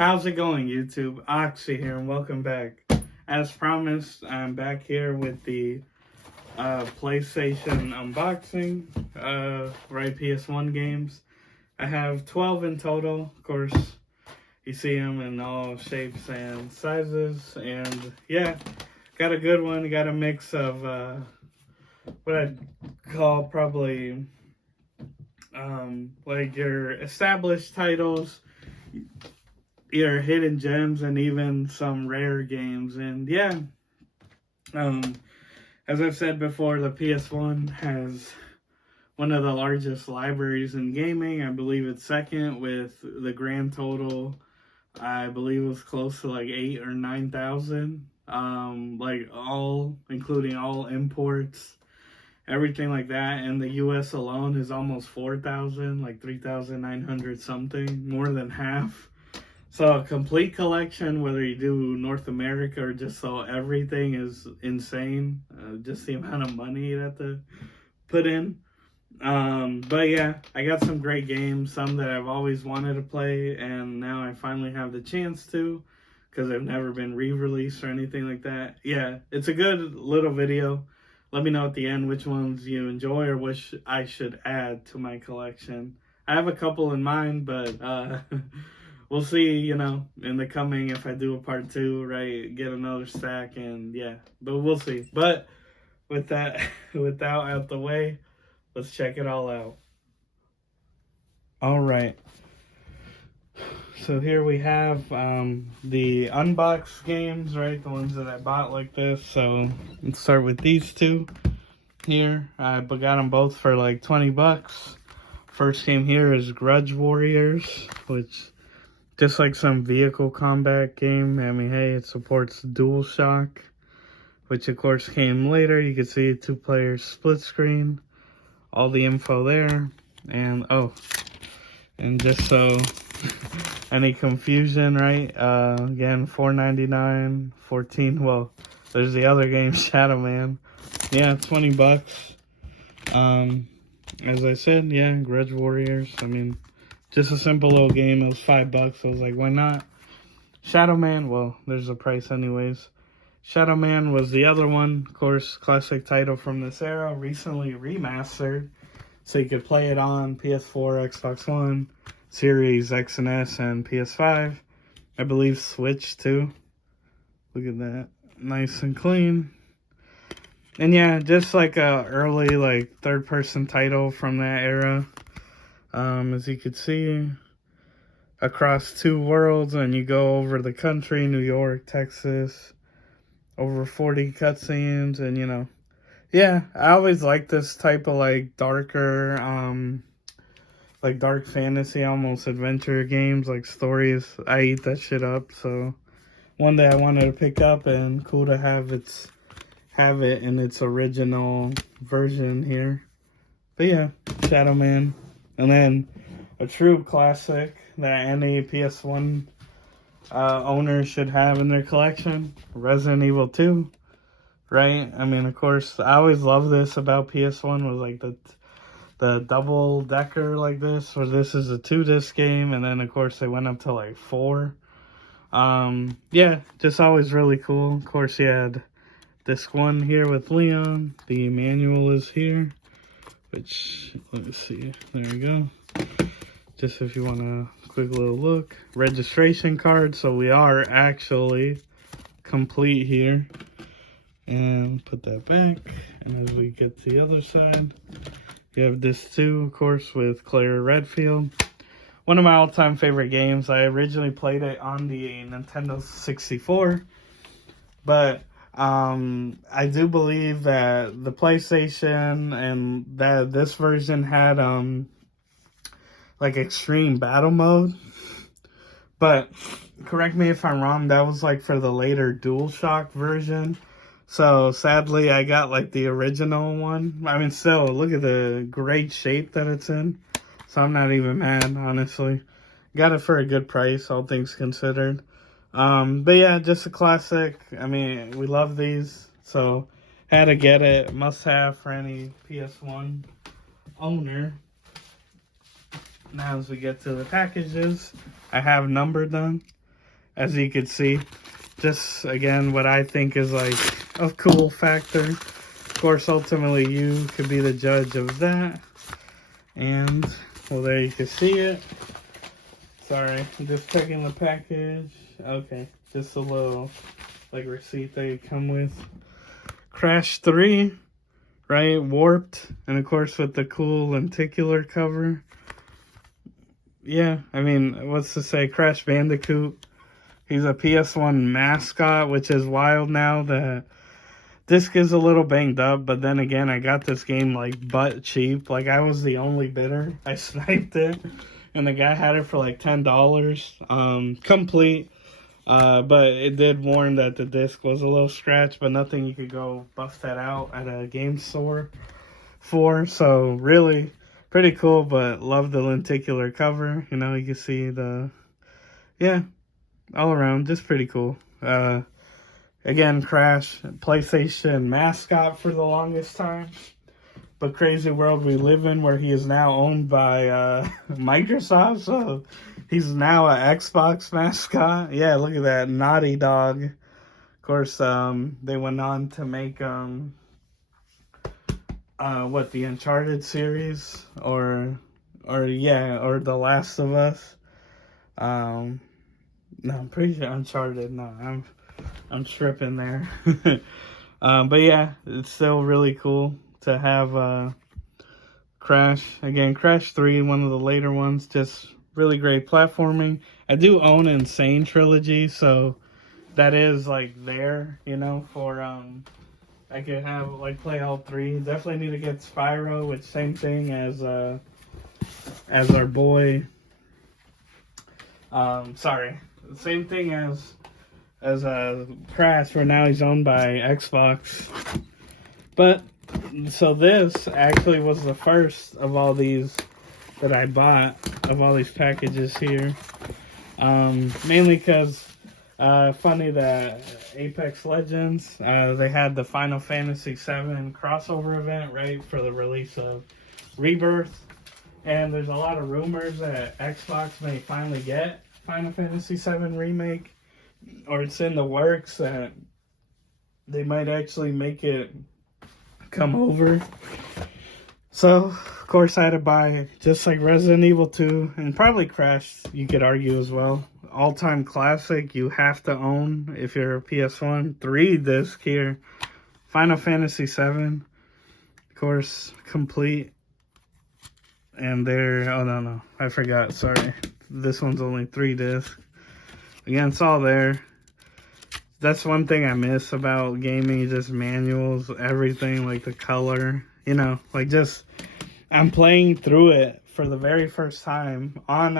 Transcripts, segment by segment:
How's it going, YouTube? Oxy here, and welcome back. As promised, I'm back here with the PlayStation unboxing, PS1 games. I have 12 in total. Of course, you see them in all shapes and sizes, and yeah, got a good one. Got a mix of what I'd call probably like your established titles, your hidden gems, and even some rare games. And yeah, as I've said before, the PS1 has one of the largest libraries in gaming. I believe it's second, with the grand total, I believe it was close to like 8 or 9,000. Like all, including all imports, everything like that. And the US alone is almost 4,000, like 3,900 something, more than half. So a complete collection, whether you do North America or just so everything, is insane. Just the amount of money you have to put in. But yeah, I got some great games, some that I've always wanted to play, and now I finally have the chance to, because they've never been re-released or anything like that. Yeah, it's a good little video. Let me know at the end which ones you enjoy or which I should add to my collection. I have a couple in mind, but we'll see, in the coming, if I do a part 2, right, get another stack, and yeah, but we'll see. But with that, out the way, let's check it all out. All right. So here we have the unboxed games, right? The ones that I bought like this. So let's start with these two here. I got them both for like 20 bucks. First game here is Grudge Warriors, which, just like some vehicle combat game, I mean, hey, it supports DualShock, which of course came later. You can see 2-player split screen, all the info there. And and just so any confusion, right? Again, $4.99, 14. Well, there's the other game, Shadow Man. Yeah, 20 bucks. As I said, yeah, Grudge Warriors. I mean, just a simple little game. It was $5. I was like, why not? Shadow Man, well, there's a price anyways. Shadow Man was the other one. Of course, classic title from this era, recently remastered. So you could play it on PS4, Xbox One, Series X and S, and PS5. I believe Switch too. Look at that. Nice and clean. And yeah, just like a early like third-person title from that era. As you can see, across 2 worlds, and you go over the country, New York, Texas, over 40 cutscenes, and yeah, I always like this type of like darker, like dark fantasy, almost adventure games, like stories. I eat that shit up. So one day I wanted to pick up, and cool to have it in its original version here. But yeah, Shadow Man. And then a true classic that any PS1 owner should have in their collection, Resident Evil 2, right? I mean, of course, I always loved this about PS1, was like the double decker like this, where this is a 2-disc game, and then of course they went up to like 4. Yeah, just always really cool. Of course, you had disc 1 here with Leon. The manual is here, which, let me see, there we go. Just if you want a quick little look. Registration card, so we are actually complete here. And put that back. And as we get to the other side, you have this too, of course, with Claire Redfield. One of my all-time favorite games. I originally played it on the Nintendo 64. But I do believe that the PlayStation and that this version had like extreme battle mode. But correct me if I'm wrong, that was like for the later DualShock version. So sadly, I got like the original one. I mean, still, look at the great shape that it's in. So I'm not even mad, honestly. Got it for a good price, all things considered. But yeah, just a classic. I mean, we love these, so had to get it. Must have for any PS1 owner. Now as we get to the packages, I have numbered them. as you could see. Just, again, what I think is like a cool factor. Of course, ultimately, you could be the judge of that. And, well, there you can see it. Sorry, I'm just checking the package. Okay, just a little, like, receipt they come with. Crash 3, right? Warped. And, of course, with the cool lenticular cover. Yeah, I mean, what's to say? Crash Bandicoot. He's a PS1 mascot, which is wild now. The disc is a little banged up, but then again, I got this game like butt cheap. Like, I was the only bidder. I sniped it, and the guy had it for like $10, complete. But it did warn that the disc was a little scratched, but nothing you could go bust that out at a game store for. So really pretty cool, but love the lenticular cover. You know, you can see the, yeah, all around, just pretty cool. Again, Crash, PlayStation mascot for the longest time. But crazy world we live in where he is now owned by Microsoft. So he's now an Xbox mascot. Yeah, look at that. Naughty Dog. Of course, they went on to make, the Uncharted series? Or The Last of Us. No, I'm pretty sure Uncharted. No, I'm tripping there. But yeah, it's still really cool to have Crash. Again, Crash 3, one of the later ones, just really great platforming. I do own Insane Trilogy, so that is like there, you know, for I could have like play all three. Definitely need to get Spyro, which same thing as our boy. Same thing as Crash, where now he's owned by Xbox. But so this actually was the first of all these that I bought, of all these packages here. Mainly because funny that Apex Legends, they had the Final Fantasy VII crossover event, right, for the release of Rebirth. And there's a lot of rumors that Xbox may finally get Final Fantasy VII Remake, or it's in the works that they might actually make it come over. So, of course, I had to buy, just like Resident Evil 2, and probably Crash, you could argue as well. All-time classic, you have to own, if you're a PS1, 3-disc here. Final Fantasy VII, of course, complete. And there, oh no, I forgot, sorry. This one's only 3-disc. Again, it's all there. That's one thing I miss about gaming, just manuals, everything, like the color, you know, like just, I'm playing through it for the very first time on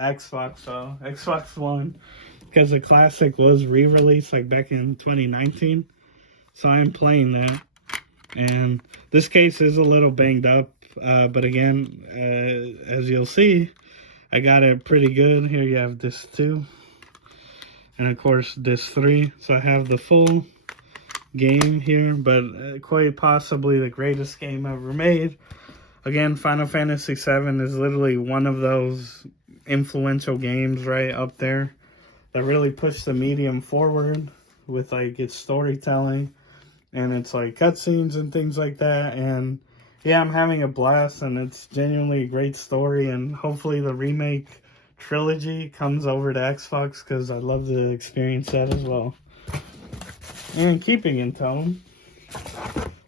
Xbox, so Xbox One, because the classic was re-released like back in 2019, so I'm playing that, and this case is a little banged up, but again, as you'll see, I got it pretty good. Here you have disc 2. And of course, disc 3. So I have the full game here, but quite possibly the greatest game ever made. Again, Final Fantasy VII is literally one of those influential games right up there that really pushed the medium forward with like its storytelling and its like cutscenes and things like that. And yeah, I'm having a blast, and it's genuinely a great story, and hopefully the remake trilogy comes over to Xbox, because I'd love to experience that as well. And keeping in tone,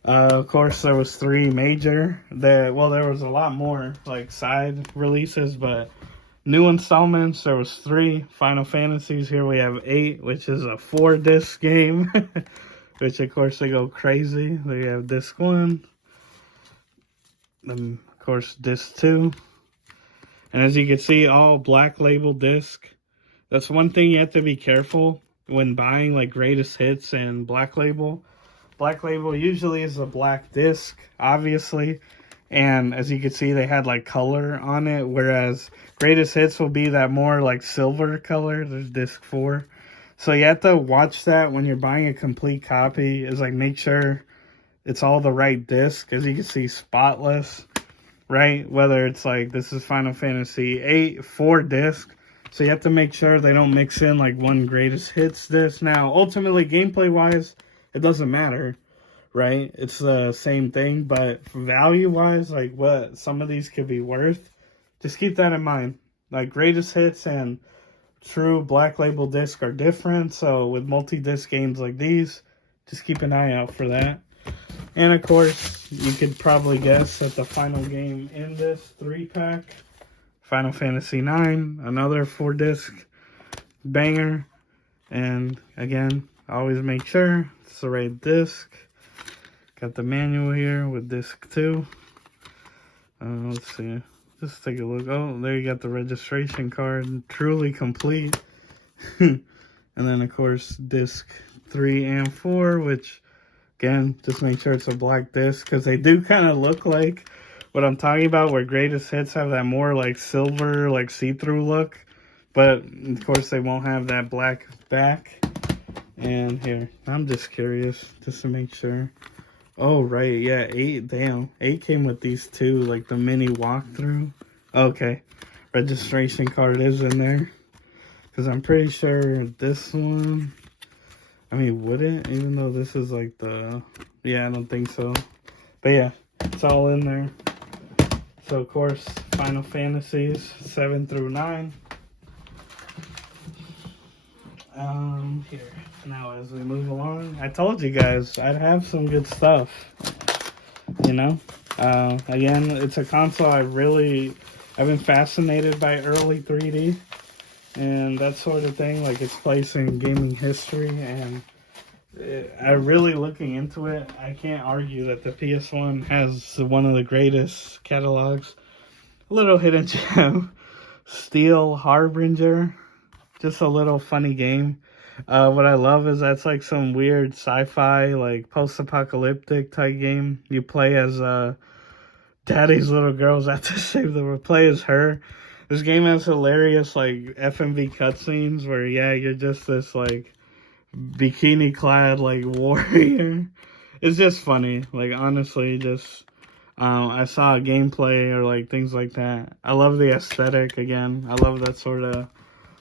of course, there was 3 major. There was a lot more like side releases, but new installments, there was 3 Final Fantasies. Here we have 8, which is a 4-disc game, which of course they go crazy. They have disc 1, then of course disc 2. And as you can see, all black label disc. That's one thing you have to be careful when buying like greatest hits and black label. Black label usually is a black disc, obviously. And as you can see, they had like color on it. Whereas greatest hits will be that more like silver color. There's disc 4. So you have to watch that when you're buying a complete copy. Is like make sure it's all the right disc. As you can see, spotless. Right, whether it's like this is Final Fantasy 8 4-disc, So you have to make sure they don't mix in like one greatest hits disc. Now, ultimately, gameplay wise, it doesn't matter, right? It's the same thing, but value wise, like what some of these could be worth, just keep that in mind. Like greatest hits and true black label disc are different. So with multi-disc games like these, just keep an eye out for that. And of course, you could probably guess that the final game in this 3-pack, Final Fantasy IX, another 4-disc banger. And again, always make sure it's the right disc. Got the manual here with disc 2. Let's see. Just take a look. Oh, there you got the registration card. Truly complete. And then, of course, disc 3 and 4, which, again, just make sure it's a black disc, because they do kind of look like what I'm talking about, where greatest hits have that more like silver, like see-through look. But, of course, they won't have that black back. And here, I'm just curious, just to make sure. Oh, right, yeah, 8, damn. 8 came with these two, like the mini walkthrough. Okay, registration card is in there. Because I'm pretty sure this one, I mean, would it? Even though this is like the, yeah, I don't think so. But yeah, it's all in there. So, of course, Final Fantasies 7 through 9. Here. Now, as we move along, I told you guys I'd have some good stuff, you know? Again, it's a console I've been fascinated by early 3D and that sort of thing, like its place in gaming history, and I'm really looking into it. I can't argue that the PS1 has one of the greatest catalogs. A little hidden gem, Steel Harbinger, just a little funny game. What I love is that's like some weird sci-fi, like post-apocalyptic type game. You play as daddy's little girls have to save the world. Play as her. This game has hilarious like FMV cutscenes where you're just this like bikini clad like warrior. It's just funny. Like honestly, just I saw a gameplay or like things like that. I love the aesthetic again. I love that sort of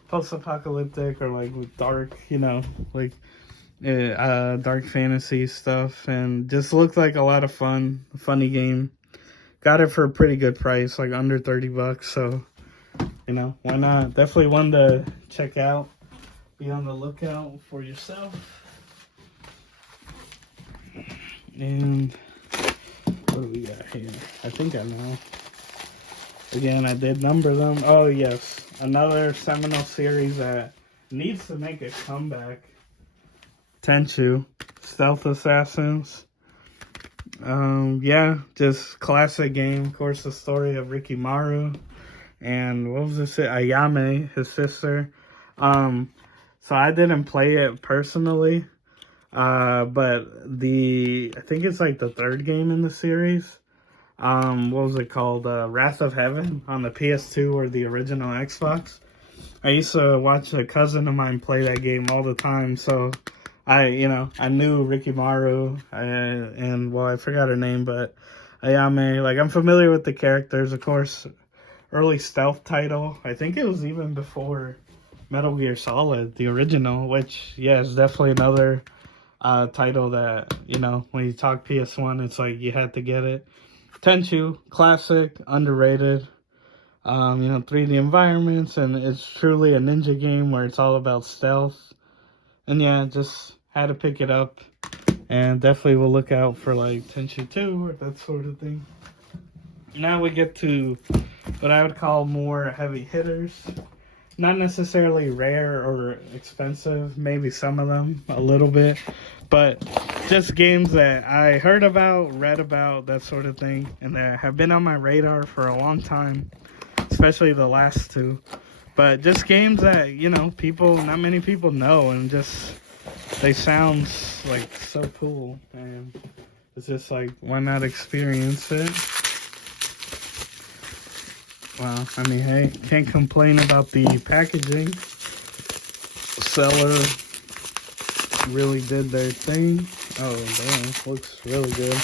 post-apocalyptic or like with dark, like dark fantasy stuff, and just looked like a lot of fun, funny game. Got it for a pretty good price, like under $30, so why not? Definitely one to check out. Be on the lookout for yourself. And what do we got here? I think I know. Again, I did number them. Oh yes, another seminal series that needs to make a comeback. Tenchu, Stealth Assassins. Yeah, just classic game. Of course, the story of Rikimaru and what was this? Ayame, his sister. So I didn't play it personally, but I think it's like the third game in the series. What was it called? Wrath of Heaven on the PS2 or the original Xbox. I used to watch a cousin of mine play that game all the time, so I knew Rikimaru, and well, I forgot her name, but Ayame, like I'm familiar with the characters, of course. Early stealth title. I think it was even before Metal Gear Solid, the original, which, yeah, is definitely another title that, when you talk PS1, it's like you had to get it. Tenchu, classic, underrated. 3D environments, and it's truly a ninja game where it's all about stealth. And yeah, just had to pick it up. And definitely will look out for like Tenchu 2 or that sort of thing. Now we get to what I would call more heavy hitters. Not necessarily rare or expensive, maybe some of them a little bit, but just games that I heard about, read about, that sort of thing, and that have been on my radar for a long time, especially the last two. But just games that, not many people know, and just they sound like so cool, and it's just like, why not experience it? Well, I mean, hey, can't complain about the packaging. Seller really did their thing. Oh, damn, looks really good.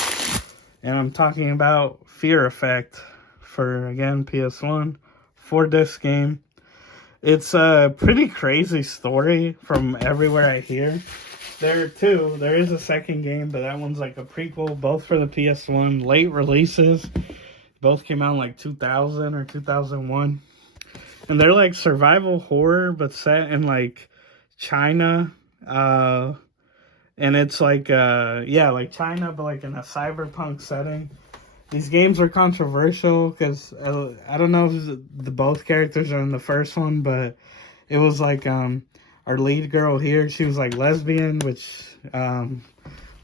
And I'm talking about Fear Effect for, again, PS1. 4-disc game. It's a pretty crazy story from everywhere I hear. There is a second game, but that one's like a prequel, both for the PS1, late releases. Both came out in like 2000 or 2001. And they're like survival horror, but set in like China. And it's like, like China, but like in a cyberpunk setting. These games are controversial because I don't know if the both characters are in the first one, but it was like our lead girl here, she was like lesbian, which of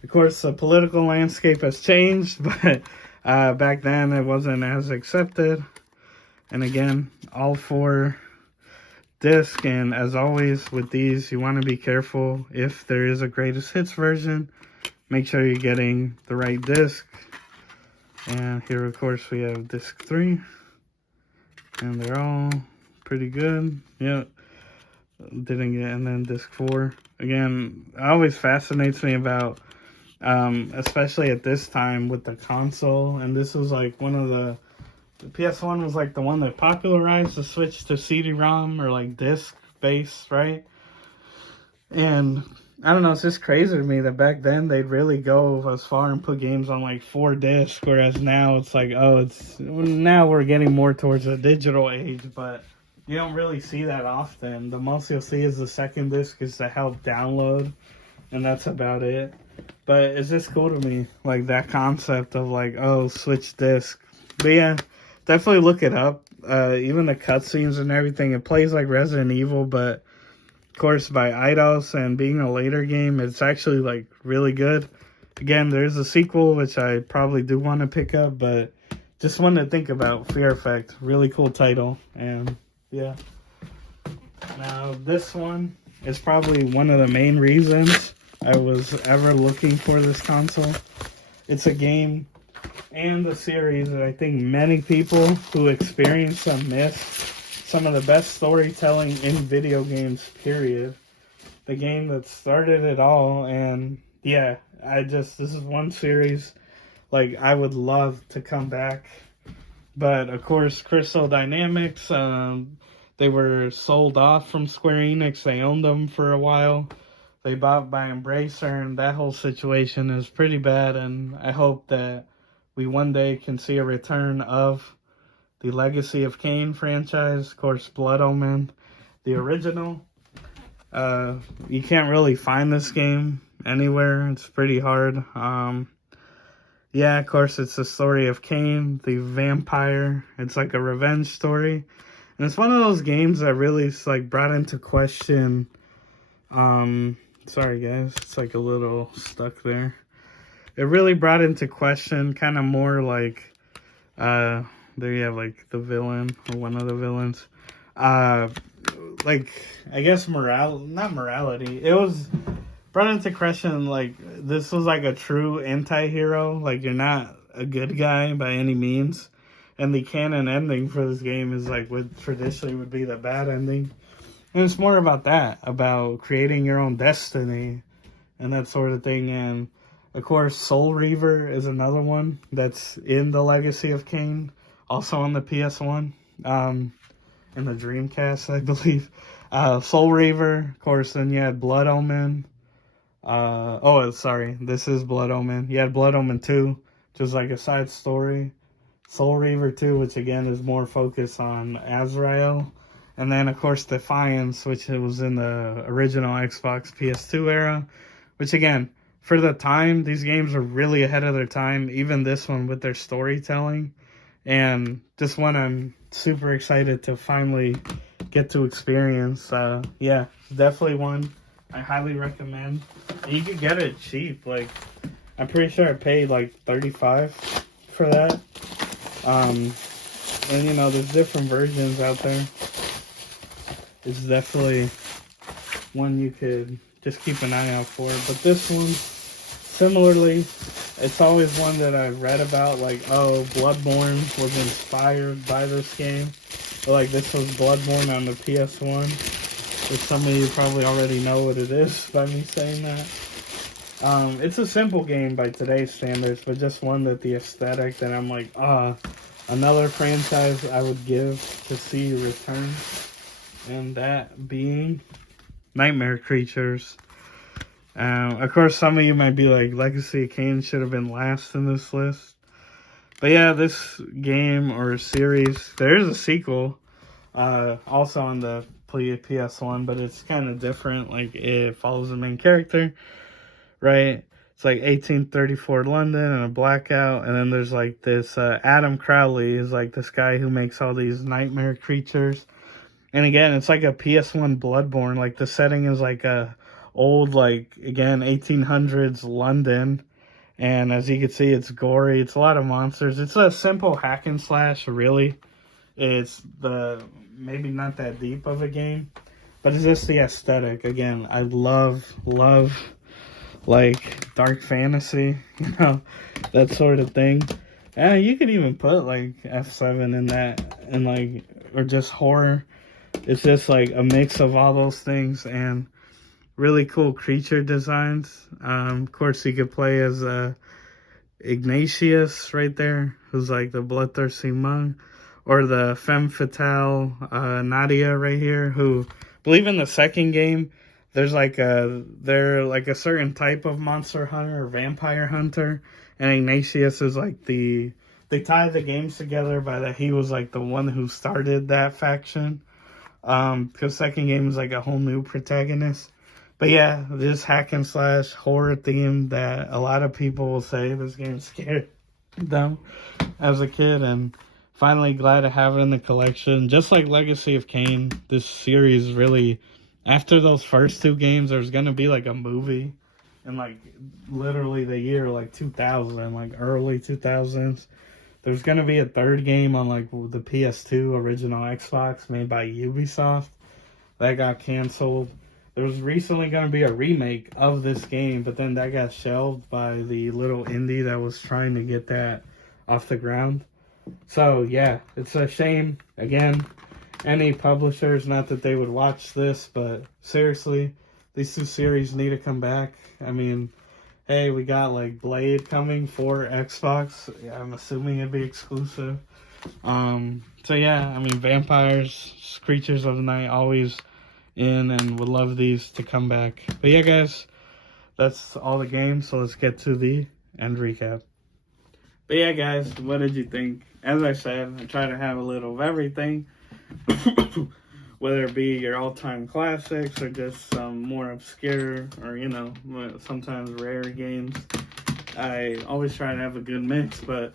course the political landscape has changed, but back then it wasn't as accepted. And again, all for disc, and as always with these, you want to be careful. If there is a greatest hits version, make sure you're getting the right disc. And here of course we have disc 3, and they're all pretty good. Yeah, didn't get. And then disc 4, again, it always fascinates me about especially at this time with the console, and this was like one of the PS1 was like the one that popularized the switch to CD-ROM or like disc based, right? And I don't know, it's just crazy to me that back then they'd really go as far and put games on like 4 discs, whereas now it's like, now we're getting more towards a digital age, but you don't really see that often. The most you'll see is the second disc is to help download, and that's about it. But it's just cool to me, like that concept of like, switch disc. But yeah, definitely look it up. Even the cutscenes and everything, it plays like Resident Evil, but of course by Eidos, and being a later game, it's actually like really good. Again, there's a sequel which I probably do want to pick up, but just wanted to think about Fear Effect. Really cool title. And yeah, now this one is probably one of the main reasons I was ever looking for this console. It's a game and a series that I think many people who experience them miss some of the best storytelling in video games, period. The game that started it all, and yeah, this is one series like I would love to come back. But of course, Crystal Dynamics, they were sold off from Square Enix. They owned them for a while. They bought by Embracer, and that whole situation is pretty bad, and I hope that we one day can see a return of the Legacy of Kain franchise. Of course, Blood Omen, the original. You can't really find this game anywhere. It's pretty hard. Yeah, of course, it's the story of Kain, the vampire. It's like a revenge story. And it's one of those games that really like brought into question... sorry guys, it's like a little stuck there. It really brought into question kind of more like... there you have like the villain, or one of the villains. Like, I guess not morality. It was brought into question, like, this was like a true anti-hero. Like, you're not a good guy by any means. And the canon ending for this game is like what traditionally would be the bad ending. And it's more about that, about creating your own destiny and that sort of thing. And of course, Soul Reaver is another one that's in the Legacy of Kain, also on the PS1, in the Dreamcast, I believe. Soul Reaver, of course, then you had Blood Omen. This is Blood Omen. You had Blood Omen 2, which is like a side story. Soul Reaver 2, which again is more focused on Azrael. And then, of course, Defiance, which was in the original Xbox PS2 era. Which, again, for the time, these games are really ahead of their time. Even this one with their storytelling. And just one I'm super excited to finally get to experience. Yeah, definitely one I highly recommend. You can get it cheap. Like, I'm pretty sure I paid like $35 for that. And, you know, there's different versions out there. It's definitely one you could just keep an eye out for. But this one, similarly, it's always one that I've read about, like, Bloodborne was inspired by this game. But, like, this was Bloodborne on the PS1. Which some of you probably already know what it is by me saying that. It's a simple game by today's standards, but just one that the aesthetic that I'm like, another franchise I would give to see return. and that being Nightmare Creatures. Of course, some of you might be like, Legacy of Kain should have been last in this list. But yeah, this game or series, there is a sequel, also on the PS1, but it's kind of different. Like, it follows the main character, right? It's like 1834 London and a blackout, and then there's like this Adam Crowley is like this guy who makes all these nightmare creatures. And again, it's like a PS1 Bloodborne. Like, the setting is like a old, like, again, 1800s London. And as you can see, it's gory. It's a lot of monsters. It's a simple hack and slash, really. It's maybe not that deep of a game, but it's just the aesthetic. Again, I love, like, dark fantasy, that sort of thing. And you could even put, like, F7 in that, and, like, or just horror. It's just, like, a mix of all those things, and really cool creature designs. Of course, you could play as Ignatius right there, who's like the bloodthirsty monk, or the femme fatale Nadia right here, who, I believe in the second game, they're like a certain type of monster hunter or vampire hunter, and Ignatius is like they tie the games together by that he was like the one who started that faction. Because second game is like a whole new protagonist. But yeah, this hack and slash horror theme that a lot of people will say this game scared them as a kid, and finally glad to have it in the collection. Just like Legacy of Kain, this series really, after those first two games, there's gonna be like a movie in like literally the year like 2000, like early 2000s. There's gonna be a third game on like the PS2 original Xbox made by Ubisoft. That got canceled. There was recently going to be a remake of this game, but then that got shelved by the little indie that was trying to get that off the ground. So, yeah, it's a shame. Again, any publishers, not that they would watch this, but seriously, these two series need to come back. I mean, hey, we got, like, Blade coming for Xbox. I'm assuming it'd be exclusive. So, yeah, I mean, vampires, creatures of the night, always in, and would love these to come back. But yeah, guys, that's all the games, so let's get to the end recap. But yeah, guys, what did you think? As I said, I try to have a little of everything, whether it be your all-time classics or just some more obscure or, sometimes rare games. I always try to have a good mix, but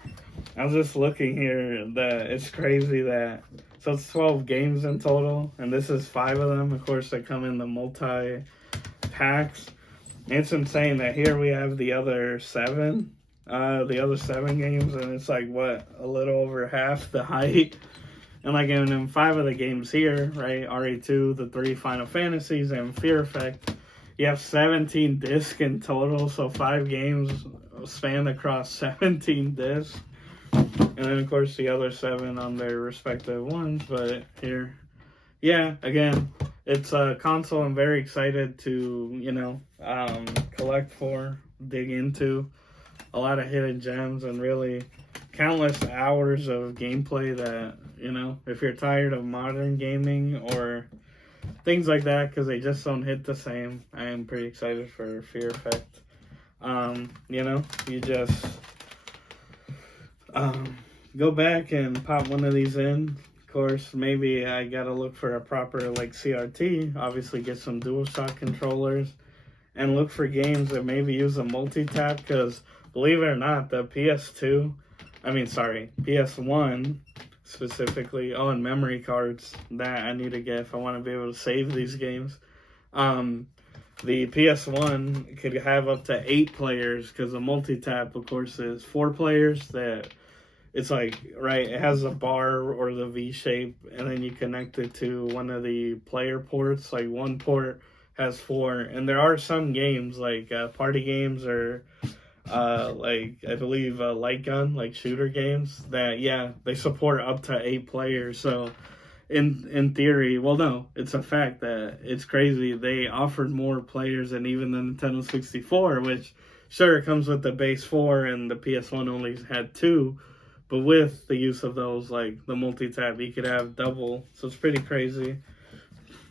I was just looking here that it's crazy that, so it's 12 games in total, and this is 5 of them. Of course, they come in the multi-packs. It's insane that here we have the other 7 games, and it's like, what, a little over half the height. And like in 5 of the games here, right, RE2, the 3 Final Fantasies, and Fear Effect, you have 17 discs in total, so 5 games span across 17 discs. And then, of course, the other 7 on their respective ones. But here, yeah, again, it's a console I'm very excited to, collect for, dig into. A lot of hidden gems and really countless hours of gameplay that, if you're tired of modern gaming or things like that, because they just don't hit the same, I am pretty excited for Fear Effect. You just go back and pop one of these in. Of course, maybe I gotta look for a proper like CRT, obviously get some DualShock controllers, and look for games that maybe use a multi-tap, because believe it or not, the PS1 specifically, and memory cards that I need to get if I want to be able to save these games. The PS1 could have up to 8 players, because the multi-tap, of course, is 4 players. That it's like, right, it has a bar or the V shape, and then you connect it to one of the player ports. Like, one port has 4, and there are some games, like party games or like, I believe light gun, like shooter games, that, yeah, they support up to 8 players. So in theory, well, no, it's a fact that it's crazy. They offered more players than even the Nintendo 64, which, sure, it comes with the base 4, and the PS1 only had 2. But with the use of those, like the multi-tap, you could have double. So it's pretty crazy.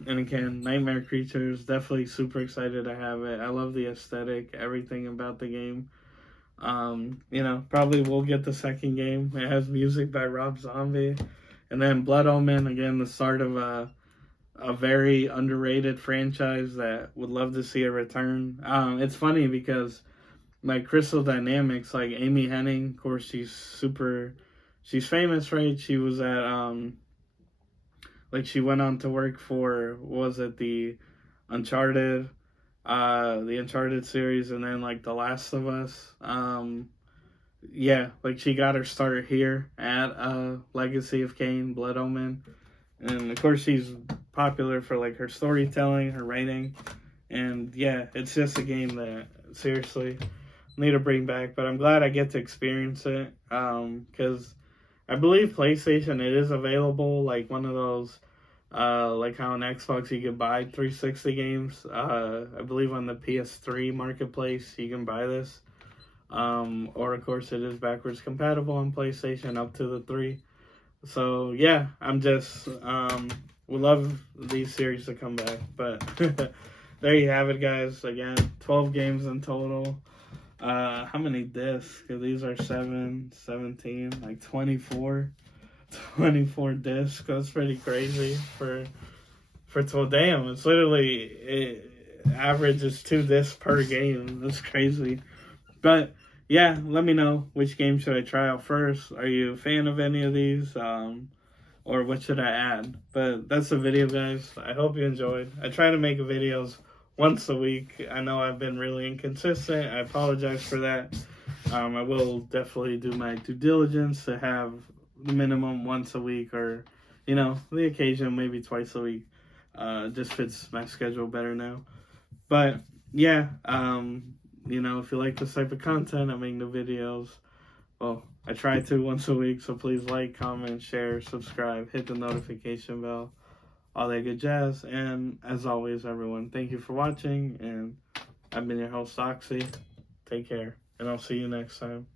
And again, Nightmare Creatures, definitely super excited to have it. I love the aesthetic, everything about the game. You know, probably we'll get the second game. It has music by Rob Zombie. And then Blood Omen, again, the start of a very underrated franchise that would love to see a return. It's funny because like Crystal Dynamics, like Amy Hennig, of course she's famous, right? She was at like she went on to work for, was it Uncharted, the Uncharted series, and then like The Last of Us. Yeah, like she got her start here at Legacy of Kain, Blood Omen, and of course she's popular for like her storytelling, her writing, and yeah, it's just a game that seriously need to bring back. But I'm glad I get to experience it, because I believe PlayStation, it is available, like one of those, like how on Xbox you can buy 360 games. I believe on the PS3 marketplace you can buy this. Or of course it is backwards compatible on PlayStation up to the 3. So yeah, I'm just would love these series to come back. But there you have it, guys. Again, 12 games in total. How many discs? Cause these are 7, 17, like 24 discs. That's pretty crazy for 12. Damn, it's literally average is 2 discs per game. That's crazy. But yeah, let me know which game should I try out first. Are you a fan of any of these? Or what should I add? But that's the video, guys. I hope you enjoyed. I try to make videos once a week. I know I've been really inconsistent. I apologize for that. I will definitely do my due diligence to have the minimum once a week, or, you know, the occasion maybe twice a week. Just fits my schedule better now. But yeah, you know, if you like this type of content, I make new videos. Well, I try to once a week, so please like, comment, share, subscribe, hit the notification bell, all that good jazz. And as always, everyone, thank you for watching, and I've been your host, Oxy. Take care, and I'll see you next time.